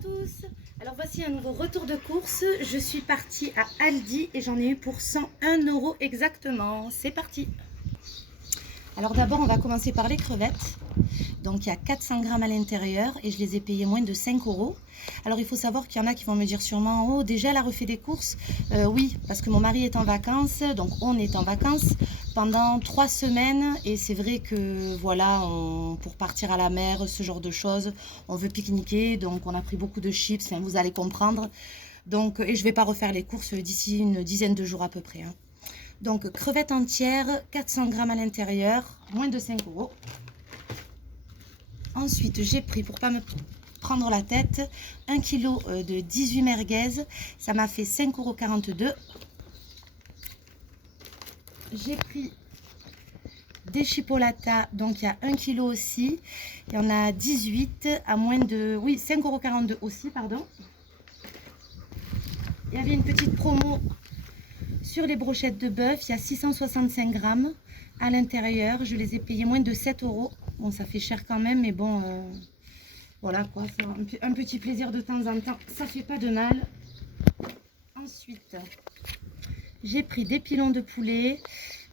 tous. Alors voici un nouveau retour de course. Je suis partie à Aldi et j'en ai eu pour 101 € exactement. C'est parti. Alors d'abord on va commencer par les crevettes. Donc il y a 400 grammes à l'intérieur et je les ai payées moins de 5 €. Alors il faut savoir qu'il y en a qui vont me dire sûrement: oh, déjà elle a refait des courses. Oui, parce que mon mari est en vacances, donc on est en vacances pendant 3 semaines. Et c'est vrai que voilà, pour partir à la mer, ce genre de choses, on veut pique-niquer. Donc on a pris beaucoup de chips, hein, vous allez comprendre. Donc, et je ne vais pas refaire les courses d'ici une dizaine de jours à peu près, hein. Donc crevettes entières, 400 grammes à l'intérieur, moins de 5 €. Ensuite, j'ai pris, pour pas me prendre la tête, 1 kg de 18 merguez. Ça m'a fait 5,42 €. J'ai pris des chipolatas, donc il y a 1 kg aussi. Il y en a 18 à moins de... Oui, 5,42 € aussi, pardon. Il y avait une petite promo sur les brochettes de bœuf. Il y a 665 grammes à l'intérieur. Je les ai payées moins de 7 €. Bon, ça fait cher quand même, mais bon, voilà quoi, c'est un petit plaisir de temps en temps, ça fait pas de mal. Ensuite, j'ai pris des pilons de poulet,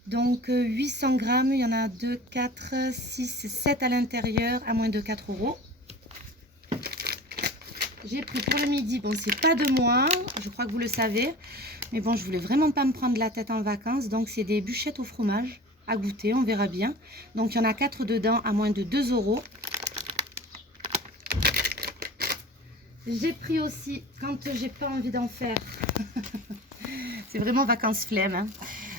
donc 800 grammes, il y en a 2, 4, 6, 7 à l'intérieur, à moins de 4 €. J'ai pris pour le midi, bon c'est pas de moi, je crois que vous le savez, mais bon je voulais vraiment pas me prendre la tête en vacances, donc c'est des bûchettes au fromage à goûter, on verra bien. Donc il y en a 4 dedans à moins de 2 €. J'ai pris aussi, quand j'ai pas envie d'en faire, c'est vraiment vacances flemme,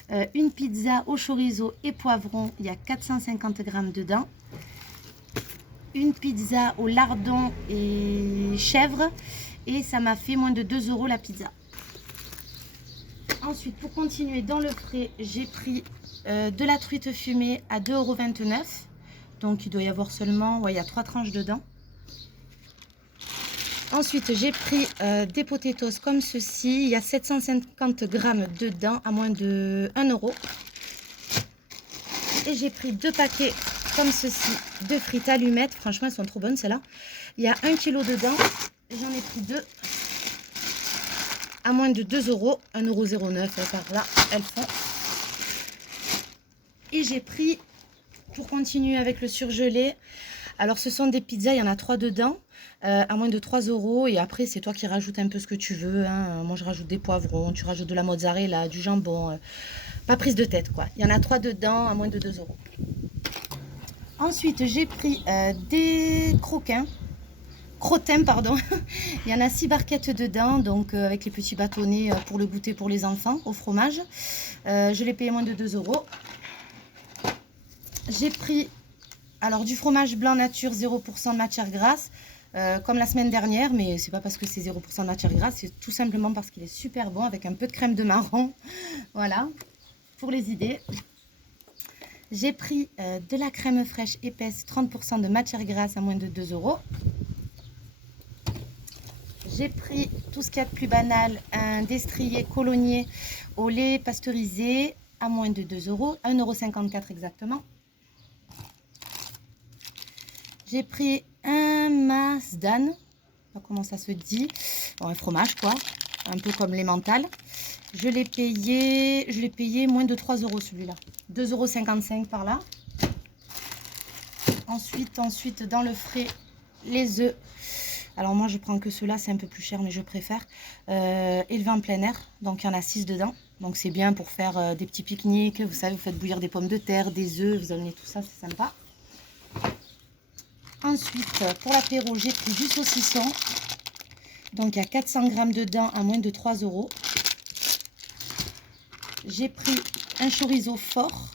hein, une pizza au chorizo et poivron, il y a 450 grammes dedans. Une pizza au lardon et chèvre, et ça m'a fait moins de 2 € la pizza. Ensuite, pour continuer dans le frais, j'ai pris de la truite fumée à 2,29 €. Donc il doit y avoir seulement, ouais, il y a 3 tranches dedans. Ensuite, j'ai pris des potatoes comme ceci. Il y a 750 grammes dedans à moins de 1 €. Et j'ai pris 2 paquets comme ceci de frites allumettes. Franchement, elles sont trop bonnes celles-là. Il y a 1 kg dedans. J'en ai pris 2 à moins de 2 €. 1,09 € par là, elles font. Et j'ai pris, pour continuer avec le surgelé, alors ce sont des pizzas, il y en a 3 dedans, à moins de 3 €. Et après, c'est toi qui rajoutes un peu ce que tu veux, hein. Moi, je rajoute des poivrons, tu rajoutes de la mozzarella, du jambon. Pas prise de tête, quoi. Il y en a 3 dedans, à moins de 2 €. Ensuite, j'ai pris des crottins, pardon. Il y en a 6 barquettes dedans, donc avec les petits bâtonnets pour le goûter pour les enfants, au fromage. Je l'ai payé moins de 2 €. J'ai pris... alors du fromage blanc nature 0% de matière grasse, comme la semaine dernière, mais c'est pas parce que c'est 0% de matière grasse, c'est tout simplement parce qu'il est super bon avec un peu de crème de marron. Voilà, pour les idées. J'ai pris de la crème fraîche épaisse, 30% de matière grasse à moins de 2 €. J'ai pris tout ce qu'il y a de plus banal, un destrier colognier au lait pasteurisé à moins de 2 €, 1,54 € exactement. J'ai pris un Maasdam, je sais pas comment ça se dit, bon, un fromage quoi, un peu comme l'emmental. Je l'ai payé moins de 3 € celui-là, 2,55 € par là. Ensuite dans le frais, les œufs. Alors moi je prends que ceux-là, c'est un peu plus cher mais je préfère. Élevé en plein air, donc il y en a 6 dedans. Donc c'est bien pour faire des petits pique-niques, vous savez, vous faites bouillir des pommes de terre, des œufs, vous amenez tout ça, c'est sympa. Ensuite, pour l'apéro, j'ai pris du saucisson. Donc, il y a 400 grammes dedans à moins de 3 €. J'ai pris un chorizo fort.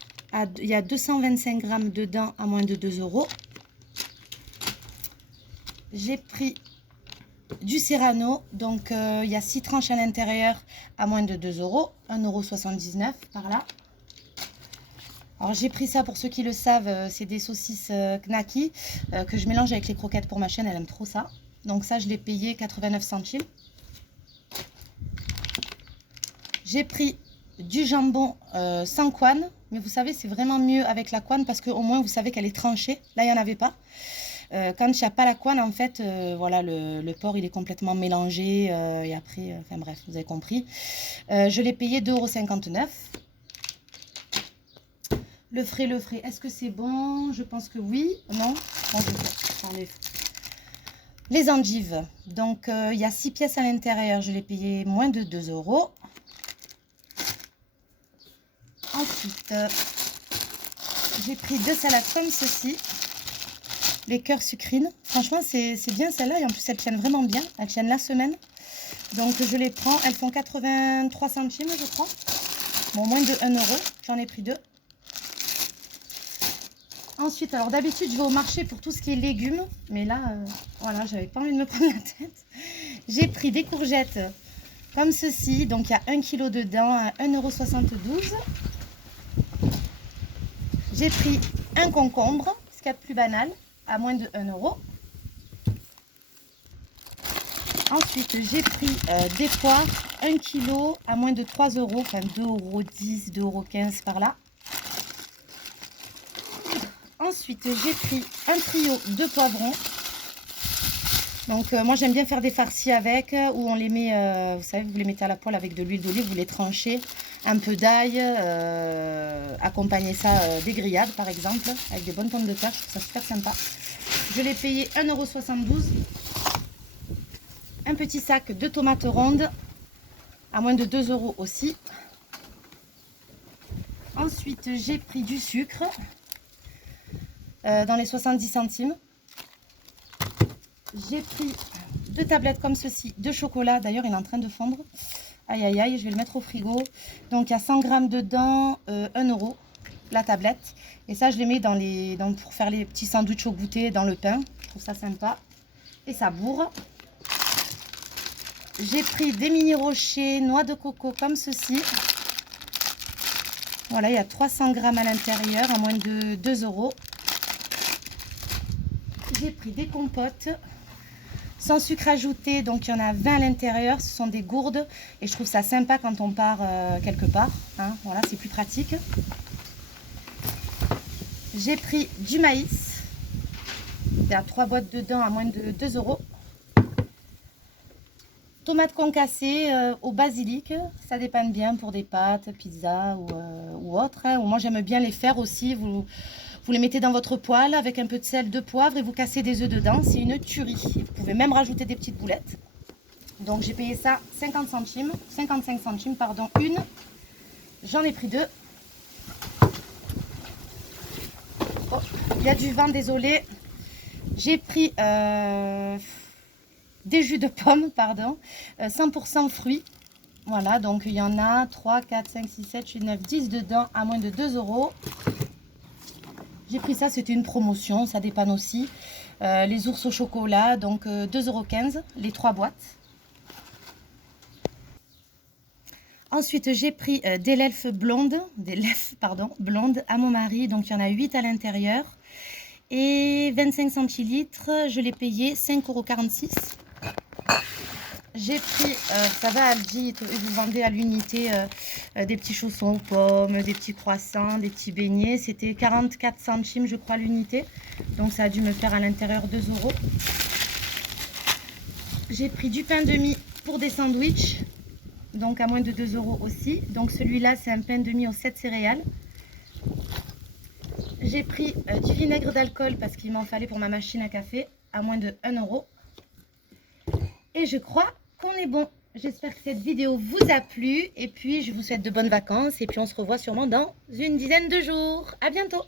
Il y a 225 grammes dedans à moins de 2 €. J'ai pris du serrano. Donc, il y a 6 tranches à l'intérieur à moins de 2 €. 1,79 € par là. Alors j'ai pris ça, pour ceux qui le savent, c'est des saucisses knacky que je mélange avec les croquettes pour ma chienne, elle aime trop ça. Donc ça je l'ai payé 89 centimes. J'ai pris du jambon sans couenne, mais vous savez c'est vraiment mieux avec la couenne parce qu'au moins vous savez qu'elle est tranchée. Là il n'y en avait pas. Quand il n'y a pas la couenne, en fait, voilà, le porc, il est complètement mélangé. Et après, enfin bref, vous avez compris. Je l'ai payé 2,59 €. Le frais, est-ce que c'est bon? Je pense que oui. Non? Bon, les endives. Donc, il y a 6 pièces à l'intérieur. Je l'ai payé moins de 2 €. Ensuite, j'ai pris 2 salades comme ceci. Les cœurs sucrines. Franchement, c'est bien celle-là. Et en plus, elles tiennent vraiment bien. Elles tiennent la semaine. Donc, je les prends. Elles font 83 centimes, je crois. Bon, moins de 1 €. J'en ai pris 2. Ensuite, alors d'habitude, je vais au marché pour tout ce qui est légumes. Mais là, voilà, j'avais pas envie de me prendre la tête. J'ai pris des courgettes comme ceci. Donc, il y a 1 kg dedans à 1,72 €. J'ai pris un concombre, ce qu'il y a de plus banal, à moins de 1 €. Ensuite, j'ai pris des poires, 1 kg à moins de 3 €, enfin 2,10 €, 2,15 € par là. Ensuite, j'ai pris un trio de poivrons. Donc, moi, j'aime bien faire des farcis avec, où on les met, vous savez, vous les mettez à la poêle avec de l'huile d'olive, vous les tranchez, un peu d'ail, accompagner ça des grillades, par exemple, avec des bonnes pommes de terre, je trouve ça super sympa. Je l'ai payé 1,72 €. Un petit sac de tomates rondes, à moins de 2 € aussi. Ensuite, j'ai pris du sucre, dans les 70 centimes. J'ai pris 2 tablettes comme ceci de chocolat. D'ailleurs, il est en train de fondre. Aïe, aïe, aïe, je vais le mettre au frigo. Donc, il y a 100 grammes dedans, 1 € la tablette. Et ça, je les mets pour faire les petits sandwichs au goûter dans le pain. Je trouve ça sympa. Et ça bourre. J'ai pris des mini rochers, noix de coco comme ceci. Voilà, il y a 300 grammes à l'intérieur, à moins de 2 €. J'ai pris des compotes sans sucre ajouté, donc il y en a 20 à l'intérieur. Ce sont des gourdes et je trouve ça sympa quand on part quelque part, hein. Voilà, c'est plus pratique. J'ai pris du maïs. Il y a 3 boîtes dedans à moins de 2 €. Tomates concassées au basilic, ça dépanne bien pour des pâtes, pizza ou autre, hein. Ou moi j'aime bien les faire aussi. Vous les mettez dans votre poêle avec un peu de sel, de poivre et vous cassez des œufs dedans. C'est une tuerie. Vous pouvez même rajouter des petites boulettes. Donc j'ai payé ça 55 centimes, pardon, une. J'en ai pris 2. Oh, il y a du vent, désolé. J'ai pris des jus de pommes, pardon, 100% fruits. Voilà, donc il y en a 3, 4, 5, 6, 7, 8, 9, 10 dedans à moins de 2 €. J'ai pris ça, c'était une promotion, ça dépanne aussi. Les ours au chocolat, donc 2,15 € les 3 boîtes. Ensuite, j'ai pris des lèvres blondes, à mon mari. Donc, il y en a 8 à l'intérieur. Et 25 centilitres, je l'ai payé 5,46 €. J'ai pris, ça va Aldi, vous vendez à l'unité des petits chaussons aux pommes, des petits croissants, des petits beignets. C'était 44 centimes, je crois, l'unité. Donc, ça a dû me faire à l'intérieur 2 €. J'ai pris du pain de mie pour des sandwichs. Donc, à moins de 2 € aussi. Donc, celui-là, c'est un pain de mie aux 7 céréales. J'ai pris du vinaigre d'alcool parce qu'il m'en fallait pour ma machine à café, à moins de 1 €. Et je crois qu'on est bon. J'espère que cette vidéo vous a plu. Et puis, je vous souhaite de bonnes vacances. Et puis, on se revoit sûrement dans une dizaine de jours. À bientôt!